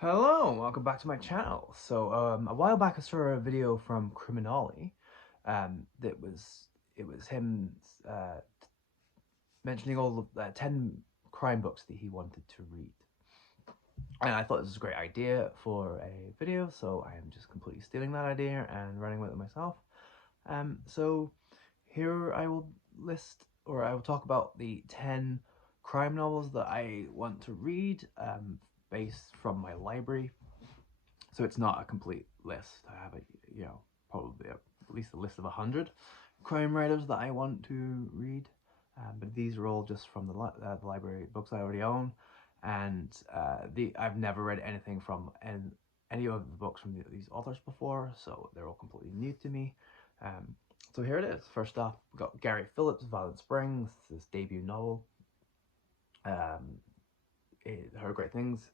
Hello, welcome back to my channel. A while back I saw a video from Criminali. That was it was him uh, mentioning all the 10 crime books that he wanted to read. And I thought this was a great idea for a video, so I am just completely stealing that idea and running with it myself. So here I will list, or I will talk about the 10 crime novels that I want to read, based from my library. So it's not a complete list. I have probably at least a list of 100 crime writers that I want to read. But these are all just from the library books I already own, and I've never read anything from any of the books from these authors before, so they're all completely new to me. Um, so here it is. First up, we've got Gary Phillips' Valiant Springs, his debut novel. Heard great things.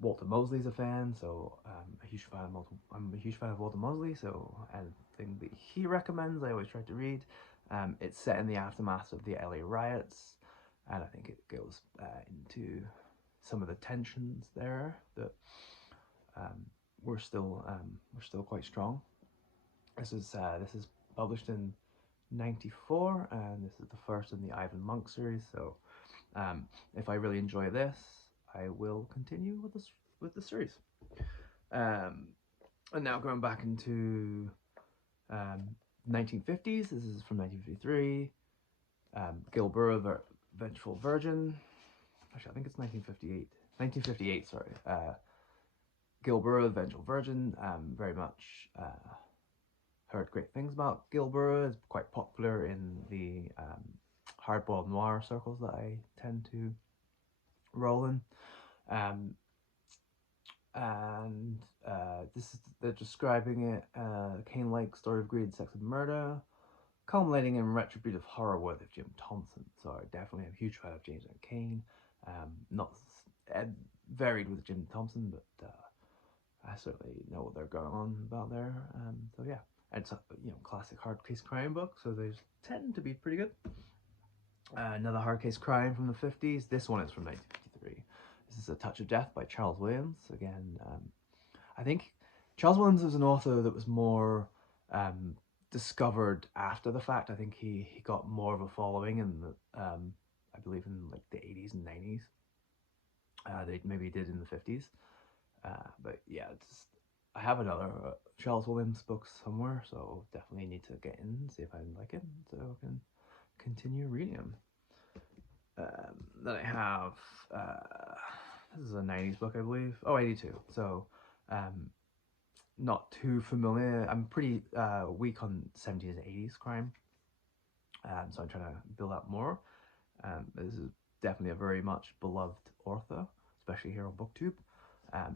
Walter Mosley's a fan, so I'm a huge fan of Walter Mosley. So anything that he recommends, I always try to read. It's set in the aftermath of the LA riots, and I think it goes into some of the tensions there that um, we're still quite strong. This is published in '94, and this is the first in the Ivan Monk series. So if I really enjoy this, I will continue with the series. Um, and now going back into 1950s. This is from 1953. Gil Burrow, Vengeful Virgin. Actually, I think it's 1958. 1958, sorry. Gil Burrow, Vengeful Virgin. Very much heard great things about Gil Burrow. Is quite popular in the hardboiled noir circles that I tend to roll in. Um, and they're describing it Kane-like story of greed, sex, and murder, culminating in retributive horror worthy of Jim Thompson. So I definitely am a huge fan of James and Cain. Not varied with Jim Thompson, but I certainly know what they're going on about there. So yeah, and it's a classic hard case crime book, so they tend to be pretty good. Another hard case crime from the 50s. This one is from 1953. This is A Touch of Death by Charles Williams. Again, I think Charles Williams was an author that was more discovered after the fact. I think he got more of a following in I believe in like the 80s and 90s. They maybe did in the 50s. But yeah, I have another Charles Williams book somewhere, so definitely need to get in and see if I like it, so I can continue reading them. Then I have this is a 90s book, I believe. Oh, 82. So um, not too familiar. I'm pretty weak on 70s and 80s crime, so I'm trying to build up more. This is definitely a very much beloved author, especially here on BookTube.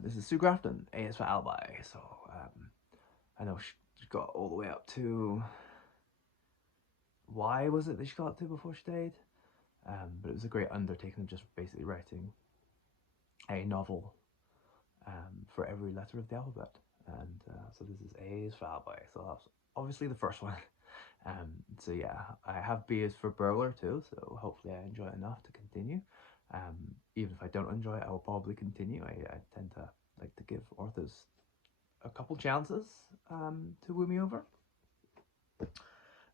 This is Sue Grafton, A is for Alibi. So I know she got all the way up to, why was it that she got up to before she died? But it was a great undertaking of just basically writing a novel for every letter of the alphabet. And so this is A is for Alibi. So that's obviously the first one. So yeah, I have B is for Burglar too. So hopefully I enjoy it enough to continue. Even if I don't enjoy it, I will probably continue. I tend to like to give authors a couple chances to woo me over.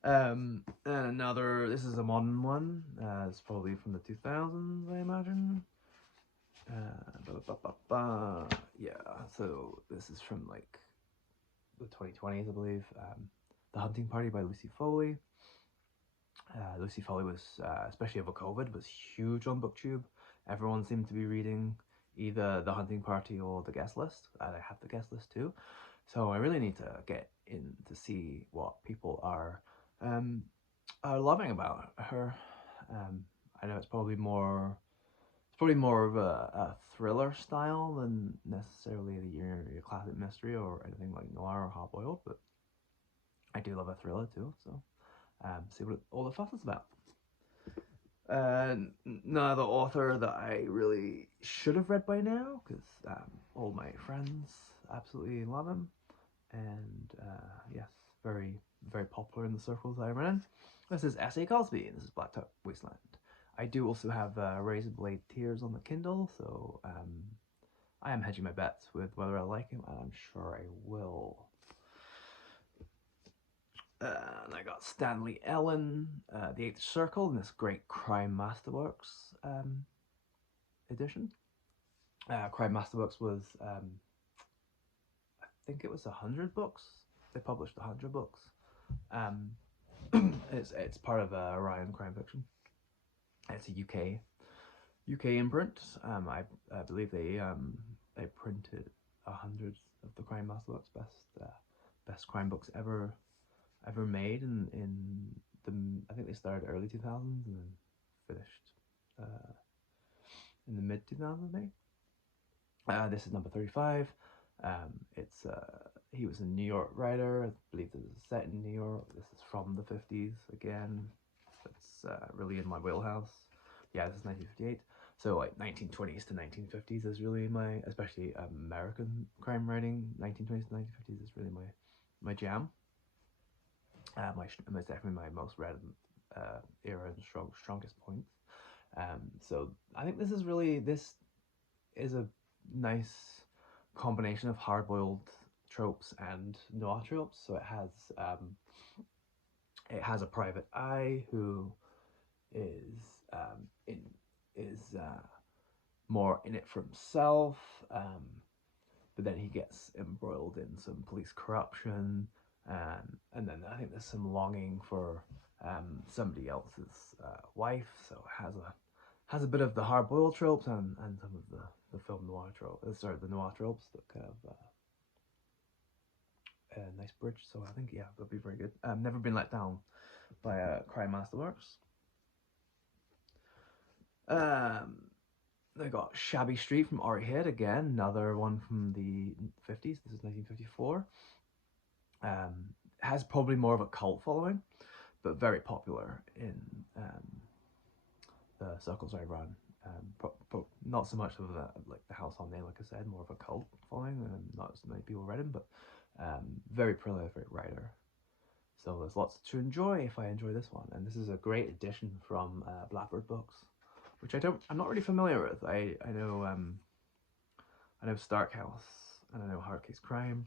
And another, this is a modern one. It's probably from the 2000s, I imagine. Yeah, so this is from like the 2020s, I believe. The Hunting Party by Lucy Foley. Lucy Foley was, especially over COVID, was huge on BookTube. Everyone seemed to be reading either The Hunting Party or The Guest List. I have The Guest List too. So I really need to get in to see what people are loving about her. I know it's probably more of a thriller style than necessarily your classic mystery or anything like noir or hard-boiled, but I do love a thriller too, so see what all the fuss is about. Another author that I really should have read by now, because all my friends absolutely love him, and yes, very, very popular in the circles that I'm in. This is S.A. Cosby, and this is Blacktop Wasteland. I do also have Razorblade Tears on the Kindle, so I am hedging my bets with whether I like him, and I'm sure I will. And I got Stanley Ellen, The Eighth Circle, in this great Crime Masterworks edition. Crime Masterworks was, I think it was 100 books. They published 100 books. It's part of Orion Crime Fiction. It's a UK imprint. I believe they printed 100 of the Crime Masterworks best crime books ever made in the, I think they started early 2000s and then finished in the mid 2000s maybe. This is number 35. It's he was a New York writer. I believe this is set in New York. This is from the 50s again. It's really in my wheelhouse. Yeah, this is 1958. So like 1920s to 1950s is really my, especially American crime writing. 1920s to 1950s is really my jam. Most definitely my most read era and strongest points. So I think this is a nice combination of hard-boiled tropes and noir tropes. So it has a private eye who is more in it for himself, but then he gets embroiled in some police corruption, and then I think there's some longing for somebody else's wife. So it has a bit of the hard-boiled tropes and some of the film noir tropes. The noir tropes that kind of a nice bridge. So I think, yeah, that'll be very good. Never been let down by Crime Masterworks. They got Shabby Street from Ori Head, again, another one from the 50s. This is 1954. Has probably more of a cult following, but very popular in the circles I run. Not so much of like the House on Nail, like I said, more of a cult following, and not as many people read him, but very prolific writer. So there's lots to enjoy if I enjoy this one, and this is a great addition from Blackbird Books, which I'm not really familiar with. I know Stark House and I know Hard Case Crime.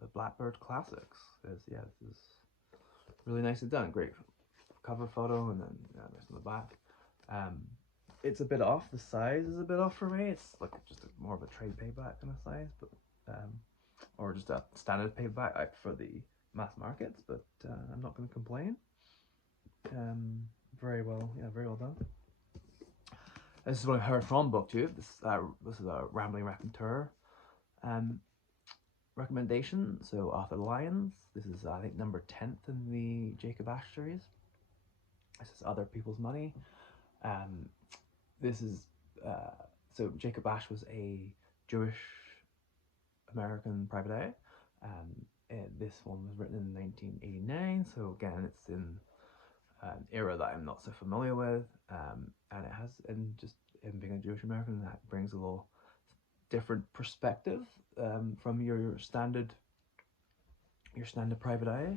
The Blackbird Classics this is really nicely done. Great cover photo, and then there's on the back. It's a bit off. The size is a bit off for me. It's like just more of a trade paperback kind of size, but or just a standard paperback. I prefer the mass markets, but I'm not going to complain. Very well done. This is what I heard from BookTube. This is a Rambling Raconteur recommendation. So Arthur Lyons. This is I think number 10th in the Jacob Ash series. This is Other People's Money. This is so Jacob Ash was a Jewish American private eye. This one was written in 1989. So again, it's in an era that I'm not so familiar with, and just him being a Jewish American, that brings a little different perspective from your standard private eye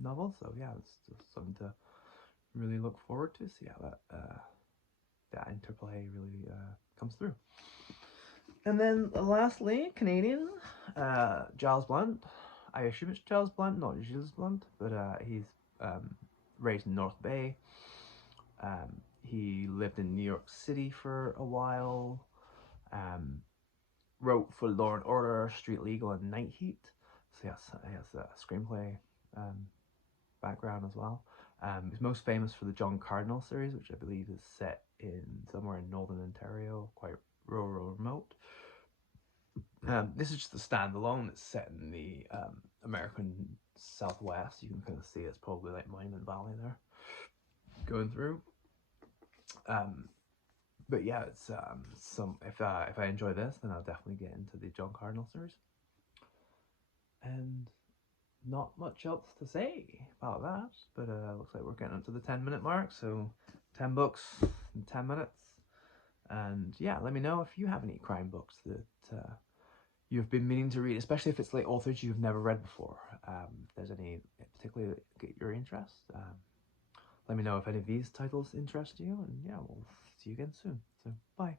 novel. So yeah, it's just something to really look forward to. See how that interplay really comes through. And then lastly, Canadian, Giles Blunt. I assume it's Giles Blunt, not Gilles Blunt, but he's raised in North Bay. He lived in New York City for a while. Wrote for Law and Order, Street Legal, and Night Heat. So he has a screenplay background as well. He's most famous for the John Cardinal series, which I believe is set in somewhere in Northern Ontario, quite rural, remote. This is just a standalone. It's set in the American Southwest. You can kind of see it's probably like Monument Valley there, going through. But yeah, it's if I enjoy this, then I'll definitely get into the John Cardinal series. And not much else to say about that, but looks like we're getting up to the 10-minute mark. So 10 books in 10 minutes. And yeah, let me know if you have any crime books that you've been meaning to read, especially if it's like authors you've never read before. If there's any particularly that get your interest. Let me know if any of these titles interest you, and yeah, we'll see you again soon. So bye.